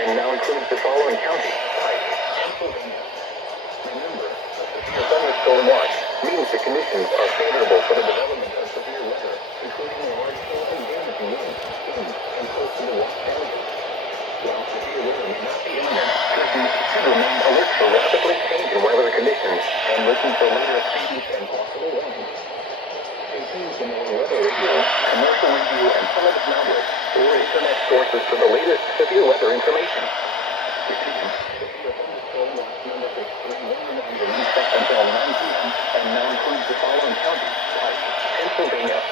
and now includes the following counties: Pennsylvania. Remember, a severe thunderstorm watch means the conditions are favorable for the development of severe weather, including large hail and damaging winds and close to the watch area. While severe weather may not be imminent, citizens should remain alert for rapidly changing weather conditions and listen for later statements and possible warnings. Continue to know weather radio, commercial radio, and television outlets or internet sources for the latest severe weather information. Repeating, severe thunderstorm watch number 631 is in effect until 9 p.m. and now includes the following counties: Pennsylvania.